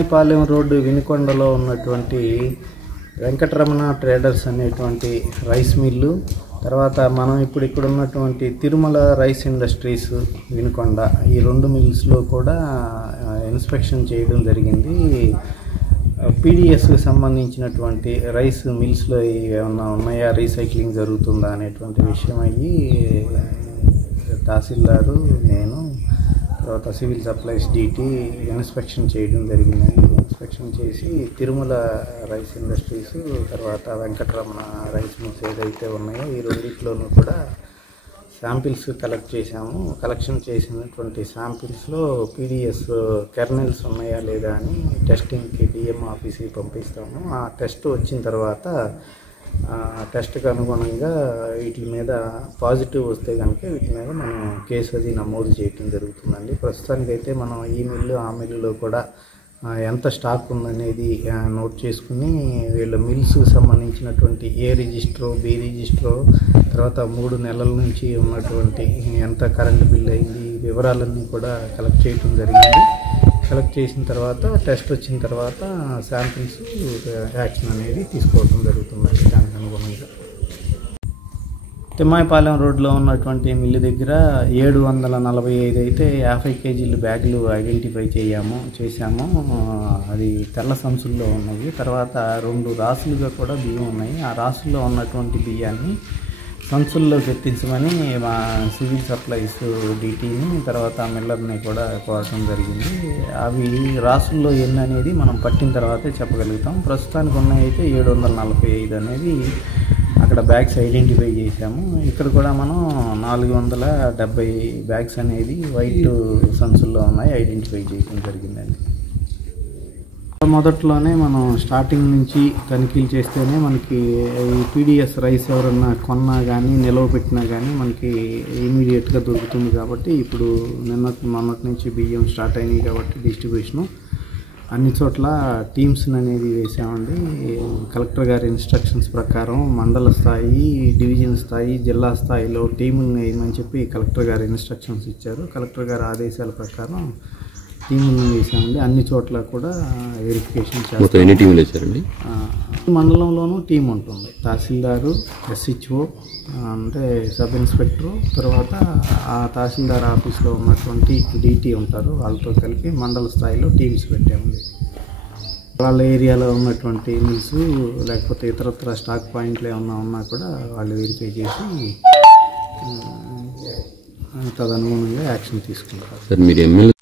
Palem road వినుకొండలో ఉన్నటువంటి Venkataramana traders అనేటువంటి rice mill, తర్వాత మనం ఇప్పుడు ఇక్కడ ఉన్నటువంటి తిరుమల రైస్ ఇండస్ట్రీస్ వినుకొండ, ఈ రెండు మిల్స్లో కూడా ఇన్స్పెక్షన్ చేయడం జరిగింది. పీడిఎస్కి సంబంధించినటువంటి రైస్ మిల్స్లో ఏమన్నా ఉన్నాయా, రీసైక్లింగ్ జరుగుతుందా అనేటువంటి విషయం అయ్యి తహసీల్దారు, నేను, తర్వాత సివిల్ సప్లైస్ డిటి ఇన్స్పెక్షన్ చేయడం జరిగిందండి. ఇన్స్పెక్షన్ చేసి తిరుమల రైస్ ఇండస్ట్రీస్, తర్వాత వెంకటరమణ రైస్ మిల్స్ ఏదైతే ఉన్నాయో ఈ రెండింటిలోనూ కూడా శాంపిల్స్ కలెక్ట్ చేశాము. కలెక్షన్ చేసినటువంటి శాంపిల్స్లో పీడిఎస్ కెర్నల్స్ ఉన్నాయా లేదా అని టెస్టింగ్కి డిఎం ఆఫీస్కి పంపిస్తాము. ఆ టెస్ట్ వచ్చిన తర్వాత టెస్ట్కి అనుగుణంగా వీటి మీద పాజిటివ్ వస్తే కనుక వీటి మీద మనం కేసు అది నమోదు చేయడం జరుగుతుందండి. ప్రస్తుతానికైతే మనం ఈ మిల్లు ఆ మిల్లులో కూడా ఎంత స్టాక్ ఉందనేది నోట్ చేసుకుని వీళ్ళ మిల్స్కి సంబంధించినటువంటి ఏ రిజిస్టరో, బి రిజిస్టరో, తర్వాత 3 నెలల నుంచి ఉన్నటువంటి ఎంత కరెంటు బిల్ అయింది, వివరాలన్నీ కూడా కలెక్ట్ చేయడం జరిగింది. కలెక్ట్ చేసిన తర్వాత టెస్ట్ వచ్చిన తర్వాత శాంపిల్స్ యాక్షన్ అనేది తీసుకోవడం జరుగుతుందండి. దానికి అనుగుణంగా తిమ్మాయిపాలెం రోడ్లో ఉన్నటువంటి మిల్లు దగ్గర 745 అయితే 50 కేజీల బ్యాగులు ఐడెంటిఫై చేశాము. అది తెల్ల సంచుల్లో ఉన్నాయి. తర్వాత 2 రాసులుగా కూడా బియ్యం ఉన్నాయి. ఆ రాసుల్లో ఉన్నటువంటి బియ్యాన్ని సంచుల్లో ఎత్తించమని మా సివిల్ సప్లైస్ డిటీని, తర్వాత మిల్లర్ని కూడా కోరడం జరిగింది. అవి రాసుల్లో ఎన్ని అనేది మనం పట్టిన తర్వాతే చెప్పగలుగుతాం. ప్రస్తుతానికి ఉన్నాయి అయితే 745 అనేది అక్కడ బ్యాగ్స్ ఐడెంటిఫై చేశాము. ఇక్కడ కూడా మనం 470 బ్యాగ్స్ అనేది వైట్ సంచుల్లో ఉన్నాయి, ఐడెంటిఫై చేయడం జరిగిందండి. మొదట్లోనే మనం స్టార్టింగ్ నుంచి తనిఖీలు చేస్తేనే మనకి ఈ పీడిఎస్ రైస్ ఎవరన్నా కొన్నా కానీ నిలవ పెట్టినా కానీ మనకి ఇమీడియట్గా దొరుకుతుంది. కాబట్టి ఇప్పుడు మొన్నటి నుంచి బియ్యం స్టార్ట్ అయినాయి కాబట్టి డిస్ట్రిబ్యూషను అన్ని చోట్ల టీమ్స్ అనేది వేసామండి. కలెక్టర్ గారి ఇన్స్ట్రక్షన్స్ ప్రకారం మండల స్థాయి, డివిజన్ స్థాయి, జిల్లా స్థాయిలో టీములను వేయమని చెప్పి కలెక్టర్ గారు ఇన్స్ట్రక్షన్స్ ఇచ్చారు. కలెక్టర్ గారి ఆదేశాల ప్రకారం టీములను వేసామండి. అన్ని చోట్ల కూడా వెరిఫికేషన్ చేస్తాం. మండలంలోనూ టీం ఉంటుంది. తహసీల్దారు, SHO అంటే సబ్ ఇన్స్పెక్టరు, తర్వాత ఆ తహసీల్దార్ ఆఫీస్లో ఉన్నటువంటి DT ఉంటారు. వాళ్ళతో కలిపి మండల స్థాయిలో టీమ్స్ పెట్టామండి. వాళ్ళ ఏరియాలో ఉన్నటువంటి మిల్స్ లేకపోతే ఇతరత్ర స్టాక్ పాయింట్లు ఏమన్నా ఉన్నా కూడా వాళ్ళు వెరిఫై చేసి తదనుగుణంగా యాక్షన్ తీసుకుంటారు.